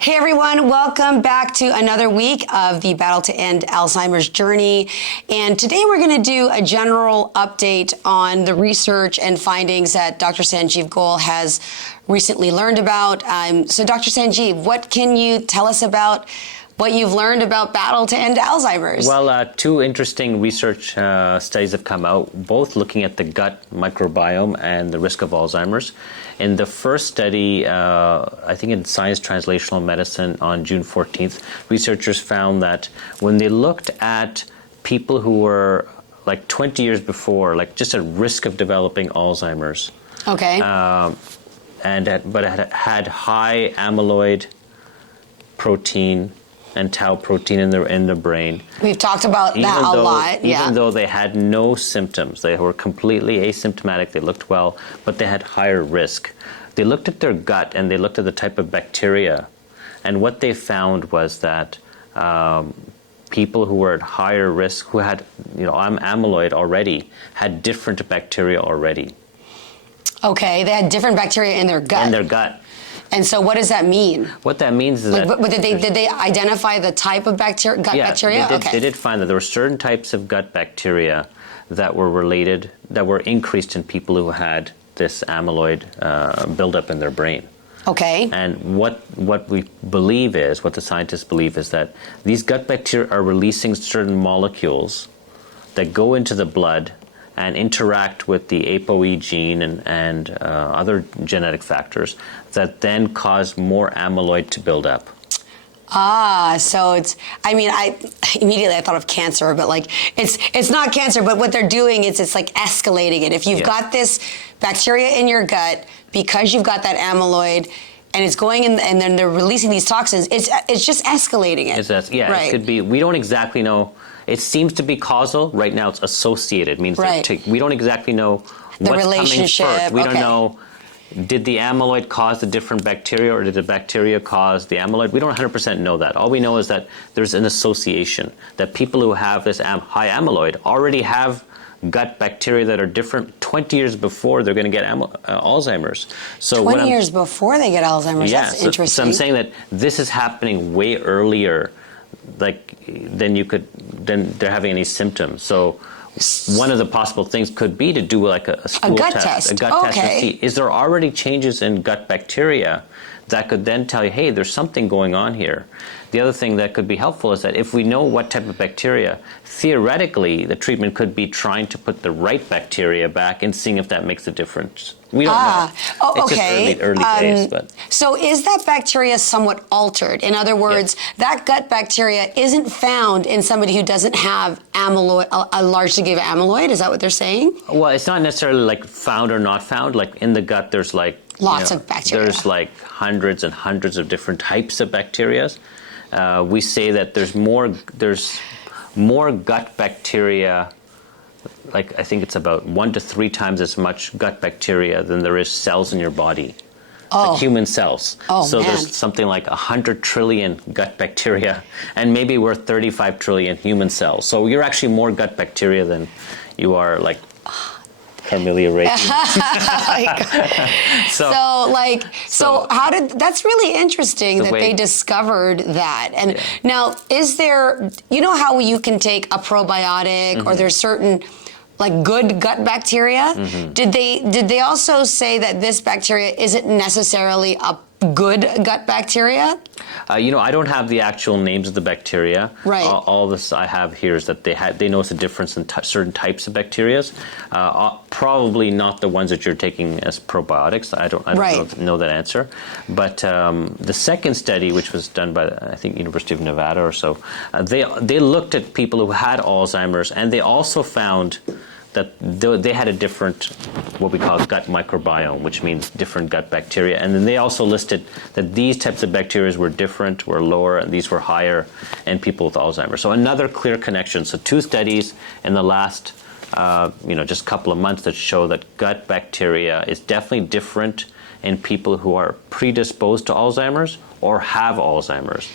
Hey everyone, welcome back to another week of the Battle to End Alzheimer's Journey. And today we're going to do a general update on the research and findings that Dr. Sanjeev Goel has recently learned about. So Dr. Sanjeev, what can you tell us about what you've learned about Battle to End Alzheimer's? Well, two interesting research studies have come out, both looking at the gut microbiome and the risk of Alzheimer's. In the first study, I think in Science Translational Medicine on June 14th, researchers found that when they looked at people who were like 20 years before, like just at risk of developing Alzheimer's, okay, but had high amyloid protein and tau protein in the brain. We've talked about that a lot. Even though they had no symptoms, they were completely asymptomatic, they looked well, but they had higher risk. They looked at their gut and they looked at the type of bacteria, and what they found was that people who were at higher risk, who had amyloid already, had different bacteria already. Okay, they had different bacteria in their gut. In their gut. And so what does that mean? What that means is but did they identify the type of gut bacteria? They did find that there were certain types of gut bacteria that were related, that were increased in people who had this amyloid buildup in their brain. Okay. And what we believe is, what the scientists believe is that these gut bacteria are releasing certain molecules that go into the blood and interact with the ApoE gene and other genetic factors that then cause more amyloid to build up. So I immediately thought of cancer, but like it's not cancer, but what they're doing is it's like escalating it. If you've got this bacteria in your gut because you've got that amyloid and it's going in and then they're releasing these toxins, it's just escalating it. Right. It could be, we don't exactly know. It seems to be causal. Right now it's associated. It means that we don't exactly know what's coming first. We don't know, did the amyloid cause the different bacteria or did the bacteria cause the amyloid? We don't 100% know that. All we know is that there's an association, that people who have this high amyloid already have gut bacteria that are different 20 years before they're going to get Alzheimer's. So 20 years before they get Alzheimer's, that's interesting. So I'm saying that this is happening way earlier than they're having any symptoms. So one of the possible things could be to do like a stool test, a gut test to see, is there already changes in gut bacteria that could then tell you, hey, there's something going on here. The other thing that could be helpful is that if we know what type of bacteria, theoretically, the treatment could be trying to put the right bacteria back and seeing if that makes a difference. We don't know. It's just early days. But. So is that bacteria somewhat altered? In other words, that gut bacteria isn't found in somebody who doesn't have amyloid, a large degree of amyloid? Is that what they're saying? Well, it's not necessarily like found or not found. Like in the gut, there's like lots of bacteria. There's like hundreds and hundreds of different types of bacteria. We say that there's more gut bacteria, like I think it's about 1 to 3 times as much gut bacteria than there is cells in your body, like human cells. So there's something like 100 trillion gut bacteria, and maybe we're 35 trillion human cells. So you're actually more gut bacteria than you are like Carmelia Ray. That's really interesting that they discovered that. And now, is there, you know how you can take a probiotic or there's certain like good gut bacteria? Did they also say that this bacteria isn't necessarily a good gut bacteria? I don't have the actual names of the bacteria. Right. All this I have here is that they notice a difference in certain types of bacteria. Probably not the ones that you're taking as probiotics. I don't know that answer. But the second study, which was done by I think University of Nevada or so, they looked at people who had Alzheimer's, and they also found that they had a different, what we call gut microbiome, which means different gut bacteria. And then they also listed that these types of bacteria were different, were lower, and these were higher in people with Alzheimer's. So another clear connection. So 2 studies in the last, just couple of months that show that gut bacteria is definitely different in people who are predisposed to Alzheimer's or have Alzheimer's.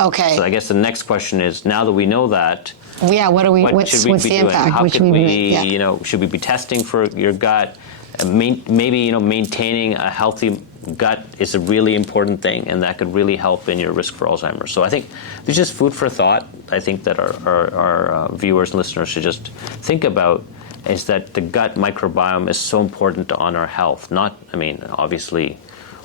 Okay. So I guess the next question is, now that we know that, what's the impact? How could we, should we be testing for your gut? Maybe, maintaining a healthy gut is a really important thing, and that could really help in your risk for Alzheimer's. So I think there's just food for thought. I think that our viewers and listeners should just think about is that the gut microbiome is so important on our health. Not, I mean, obviously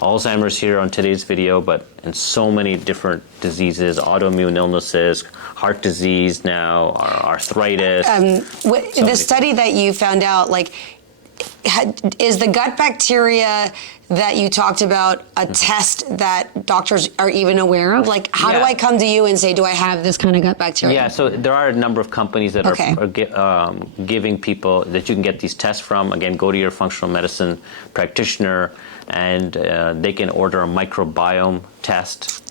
Alzheimer's here on today's video, but in so many different diseases, autoimmune illnesses, heart disease now, arthritis. The study that you found out, like, is the gut bacteria that you talked about a test that doctors are even aware of? Like, how do I come to you and say, do I have this kind of gut bacteria? Yeah, so there are a number of companies that are giving people that you can get these tests from. Again, go to your functional medicine practitioner, and they can order a microbiome test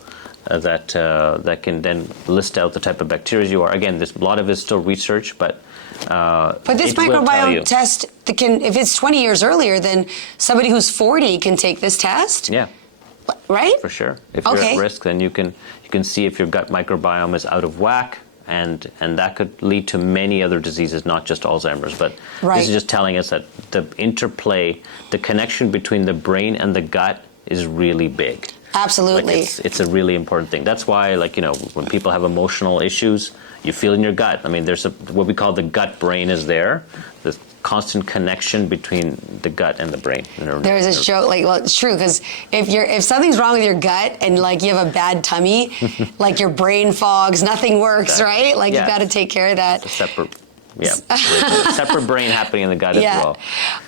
that can then list out the type of bacteria you are. Again, a lot of it is still research, but this microbiome test, if it's 20 years earlier, then somebody who's 40 can take this test? Yeah. Right? For sure. If you're at risk, then you can see if your gut microbiome is out of whack, and that could lead to many other diseases, not just Alzheimer's. But this is just telling us that the interplay, the connection between the brain and the gut is really big. Absolutely. Like it's a really important thing. That's why, like, when people have emotional issues, you feel in your gut. I mean, there's what we call the gut brain is there. This constant connection between the gut and the brain. There's a joke, like, well, it's true, because if something's wrong with your gut and like you have a bad tummy, like your brain fogs, nothing works, right? Like you've got to take care of that. It's a separate brain happening in the gut as well.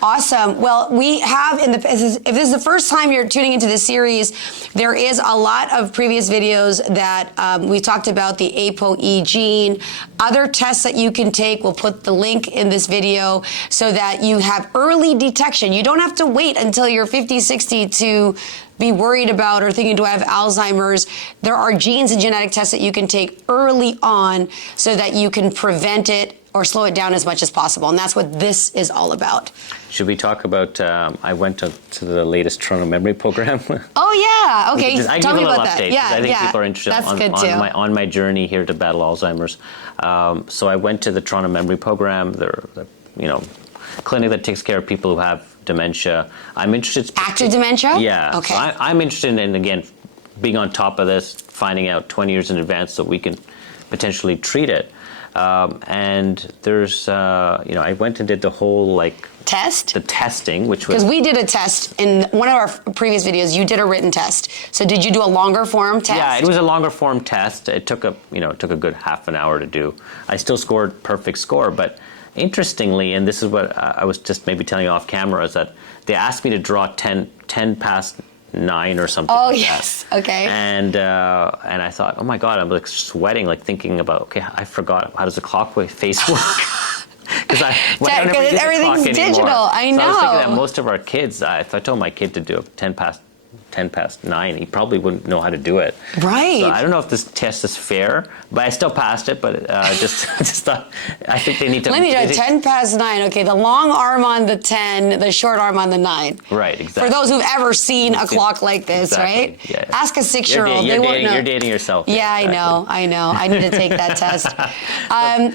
Awesome. Well, we have if this is the first time you're tuning into this series, there is a lot of previous videos that we talked about the ApoE gene, other tests that you can take. We'll put the link in this video so that you have early detection. You don't have to wait until you're 50, 60 to be worried about or thinking, do I have Alzheimer's? There are genes and genetic tests that you can take early on so that you can prevent it or slow it down as much as possible. And that's what this is all about. Should we talk about, I went to the latest Toronto Memory Program. Oh, yeah. Okay. Tell me about that. Yeah, I think people are interested on my journey here to battle Alzheimer's. So I went to the Toronto Memory Program. They're clinic that takes care of people who have dementia. I'm interested. Active dementia? Yeah. Okay. So I'm interested in, again, being on top of this, finding out 20 years in advance so we can potentially treat it. And there's, I went and did the whole, test? The testing, which was... Because we did a test in one of our previous videos. You did a written test. So did you do a longer form test? Yeah, it was a longer form test. It took a good half an hour to do. I still scored perfect score, but interestingly, and this is what I was just maybe telling you off camera, is that they asked me to draw 10 past 9 or something. Oh, like yes. That. Okay. And I thought, oh my God, I'm sweating, thinking about, okay, I forgot, how does the clock face work? Because everything's digital. I know. So I was thinking that most of our kids, if I told my kid to do 10 past 9, he probably wouldn't know how to do it. Right. So I don't know if this test is fair, but I still passed it. But just thought, I think they need to. Let me do 10 past 9. Okay, the long arm on the 10, the short arm on the 9. Right, exactly. For those who've ever seen a clock like this, right? Yeah. Ask a 6-year-old. They won't know. You're dating yourself. Yeah, exactly. I know. I need to take that test.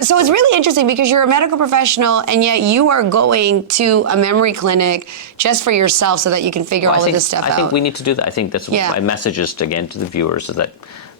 So it's really interesting because you're a medical professional, and yet you are going to a memory clinic just for yourself so that you can figure all of this stuff out. I think we need to do that. I think that's my message is, again, to the viewers, is that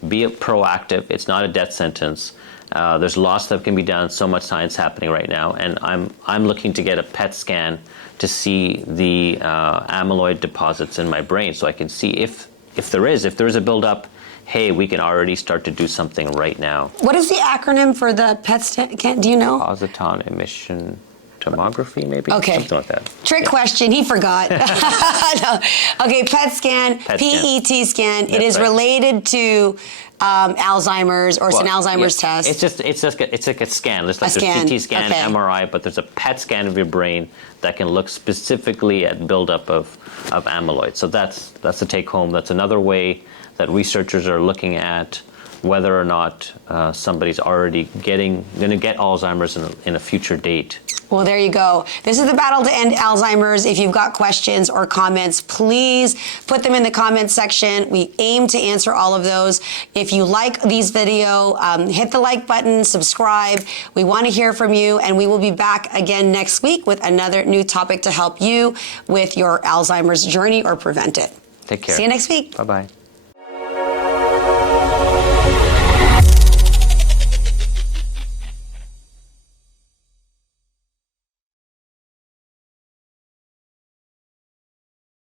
be proactive. It's not a death sentence. There's lots that can be done. So much science happening right now, and I'm looking to get a PET scan to see the amyloid deposits in my brain, so I can see if there is a buildup. Hey, we can already start to do something right now. What is the acronym for the PET scan? Do you know? Positron emission tomography, maybe? Okay. Something like that. Trick question. He forgot. No. Okay, PET scan, PET scan. It is related to Alzheimer's, or it's an Alzheimer's test. It's like a scan. It's like a CT scan, MRI, but there's a PET scan of your brain that can look specifically at buildup of amyloid. So that's the take home. That's another way that researchers are looking at whether or not somebody's already going to get Alzheimer's in a future date. Well, there you go. This is the battle to end Alzheimer's. If you've got questions or comments, please put them in the comments section. We aim to answer all of those. If you like these video, hit the like button, subscribe. We want to hear from you, and we will be back again next week with another new topic to help you with your Alzheimer's journey or prevent it. Take care. See you next week. Bye-bye.